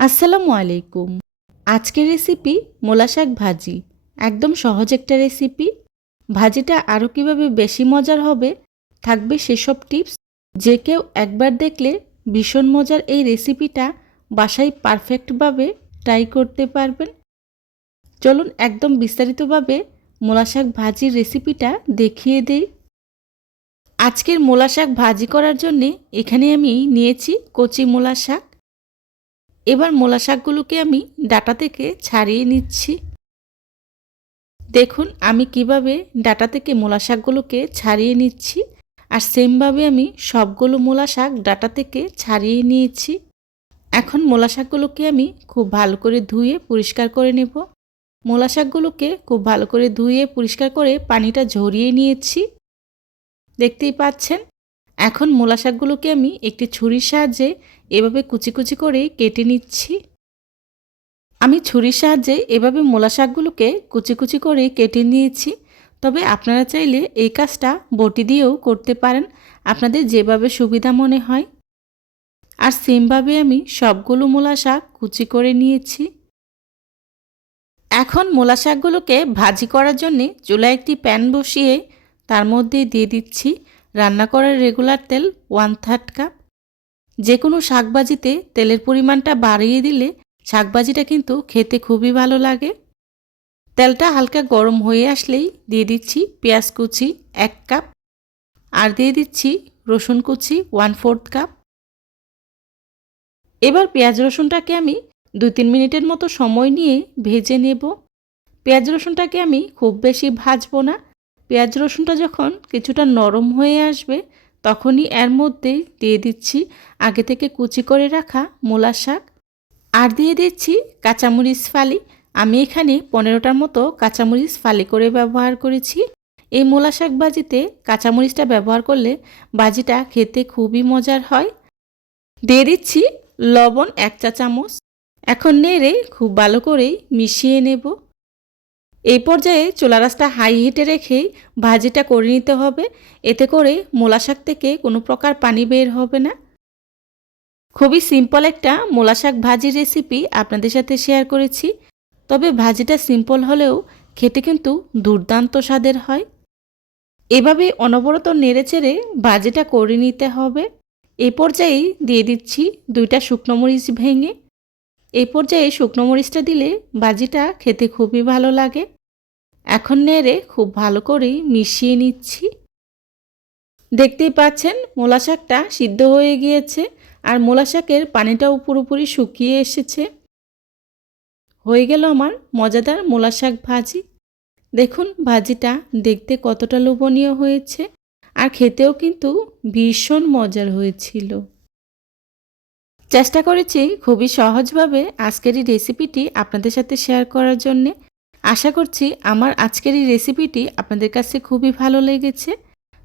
আসসালামু আলাইকুম। আজকের রেসিপি মূলা শাক ভাজি। একদম সহজ একটা রেসিপি। ভাজিটা আরও কিভাবে বেশি মজার হবে থাকবে সেসব টিপস। যে কেউ একবার দেখলে ভীষণ মজার এই রেসিপিটা বাসায় পারফেক্টভাবে ট্রাই করতে পারবেন। চলুন একদম বিস্তারিতভাবে মূলা শাক ভাজির রেসিপিটা দেখিয়ে দেই। আজকের মূলা শাক ভাজি করার জন্যে এখানে আমি নিয়েছি কচি মূলা শাক। এবার মূলা শাকগুলোকে আমি ডাঁটা থেকে ছাড়িয়ে নিচ্ছি। দেখুন আমি কিভাবে ডাঁটা থেকে মূলা শাকগুলোকে ছাড়িয়ে নিচ্ছি, আর সেমভাবে আমি সবগুলো মূলা শাক ডাঁটা থেকে ছাড়িয়ে নিয়েছি। এখন মূলা শাকগুলোকে আমি খুব ভালো করে ধুয়ে পরিষ্কার করে নেব। মূলা শাকগুলোকে খুব ভালো করে ধুয়ে পরিষ্কার করে পানিটা ঝরিয়ে নিয়েছি, দেখতেই পাচ্ছেন। এখন মূলা শাকগুলোকে আমি একটি ছুরির সাহায্যে এভাবে কুচি কুচি করে কেটে নিচ্ছি। আমি ছুরির সাহায্যে এভাবে মূলা শাকগুলোকে কুচি কুচি করে কেটে নিয়েছি। তবে আপনারা চাইলে এই কাজটা বটি দিয়েও করতে পারেন, আপনাদের যেভাবে সুবিধা মনে হয়। আর সেমভাবে আমি সবগুলো মূলা শাক কুচি করে নিয়েছি। এখন মূলা শাকগুলোকে ভাজি করার জন্যে চুলায় একটি প্যান বসিয়ে তার মধ্যে দিয়ে দিচ্ছি রান্না করার রেগুলার তেল 1/3 কাপ। যে কোনো শাকভাজিতে তেলের পরিমাণটা বাড়িয়ে দিলে শাকভাজিটা কিন্তু খেতে খুবই ভালো লাগে। তেলটা হালকা গরম হয়ে আসলেই দিয়ে দিচ্ছি পেঁয়াজ কুচি 1 কাপ, আর দিয়ে দিচ্ছি রসুন কুচি 1/4 কাপ। এবার পেঁয়াজ রসুনটাকে আমি 2-3 মিনিটের মতো সময় নিয়ে ভেজে নেব। পেঁয়াজ রসুনটাকে আমি খুব বেশি ভাজবো না। পেঁয়াজ রসুনটা যখন কিছুটা নরম হয়ে আসবে তখনই এর মধ্যে দিয়ে দিচ্ছি আগে থেকে কুচি করে রাখা মূলা শাক, আর দিয়ে দিচ্ছি কাঁচামরিচ ফালি। আমি এখানে 15টার মতো কাঁচামরিচ ফালি করে ব্যবহার করেছি। এই মূলা শাক ভাজিতে কাঁচামরিচটা ব্যবহার করলে ভাজিটা খেতে খুবই মজার হয়। দিয়ে দিচ্ছি লবণ 1 চা চামচ। এখন নেড়ে খুব ভালো করে মিশিয়ে নেব। এই পর্যায়ে চুলার আঁচটা হাই হিটে রেখেই ভাজিটা করে নিতে হবে। এতে করে মূলা শাক থেকে কোনো প্রকার পানি বের হবে না। খুবই সিম্পল একটা মূলা শাক ভাজির রেসিপি আপনাদের সাথে শেয়ার করেছি। তবে ভাজিটা সিম্পল হলেও খেতে কিন্তু দুর্দান্ত স্বাদের হয়। এভাবে অনবরত নেড়েচেড়ে ভাজিটা করে নিতে হবে। এই পর্যায়ে দিয়ে দিচ্ছি 2টা শুকনো মরিচ ভেঙে। এই পর্যায়ে শুকনো মরিচটা দিলে ভাজিটা খেতে খুবই ভালো লাগে। এখন নেড়ে খুব ভালো করে মিশিয়ে নিচ্ছি। দেখতেই পাচ্ছেন মূলা শাকটা সিদ্ধ হয়ে গিয়েছে, আর মূলা শাকের পানিটাও পুরোপুরি শুকিয়ে এসেছে। হয়ে গেল আমার মজাদার মূলা শাক ভাজি। দেখুন ভাজিটা দেখতে কতটা লোভনীয় হয়েছে, আর খেতেও কিন্তু ভীষণ মজার হয়েছিল। চেষ্টা করেছি খুবই সহজভাবে আজকের এই রেসিপিটি আপনাদের সাথে শেয়ার করার জন্যে। আশা করছি আমার আজকের এই রেসিপিটি আপনাদের কাছে খুবই ভালো লেগেছে।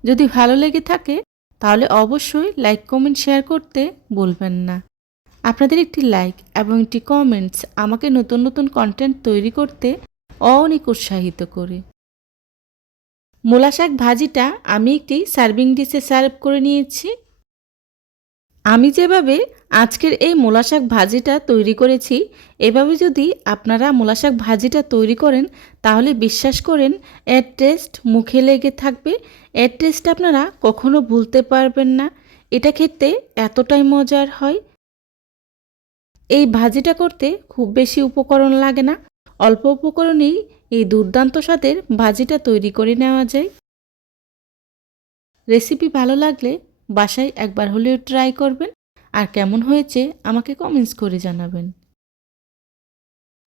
যদি ভালো লেগে থাকে তাহলে অবশ্যই লাইক কমেন্ট শেয়ার করতে ভুলবেন না। আপনাদের একটি লাইক এবং একটি কমেন্টস আমাকে নতুন নতুন কন্টেন্ট তৈরি করতে অনেক উৎসাহিত করে। মূলা শাক ভাজিটা আমি একটি সার্ভিং ডিশে সার্ভ করে নিয়েছি। আমি যেভাবে আজকের এই মূলা শাক ভাজিটা তৈরি করেছি, এভাবে যদি আপনারা মূলা শাক ভাজিটা তৈরি করেন তাহলে বিশ্বাস করেন এর টেস্ট মুখে লেগে থাকবে। এর টেস্ট আপনারা কখনো ভুলতে পারবেন না। এটা খেতে এতটাই মজার হয়। এই ভাজিটা করতে খুব বেশি উপকরণ লাগে না, অল্প উপকরণেই এই দুর্দান্ত স্বাদের ভাজিটা তৈরি করে নেওয়া যায়। রেসিপি ভালো লাগলে বাসায় একবার হলেও ট্রাই করবেন, আর কেমন হয়েছে আমাকে কমেন্টস করে জানাবেন।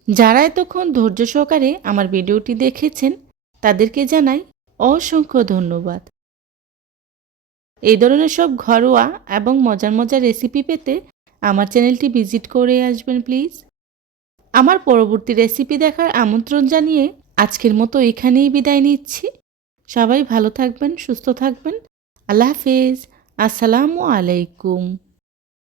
যারা এতক্ষণ ধৈর্য সহকারে আমার ভিডিওটি দেখেছেন তাদেরকে জানাই অসংখ্য ধন্যবাদ। এই ধরনের সব ঘরোয়া এবং মজার মজার রেসিপি পেতে আমার চ্যানেলটি ভিজিট করে আসবেন প্লিজ। আমার পরবর্তী রেসিপি দেখার আমন্ত্রণ জানিয়ে আজকের মতো এখানেই বিদায় নিচ্ছি। সবাই ভালো থাকবেন, সুস্থ থাকবেন। আল্লাহ হাফেজ। আসসালামু আলাইকুম।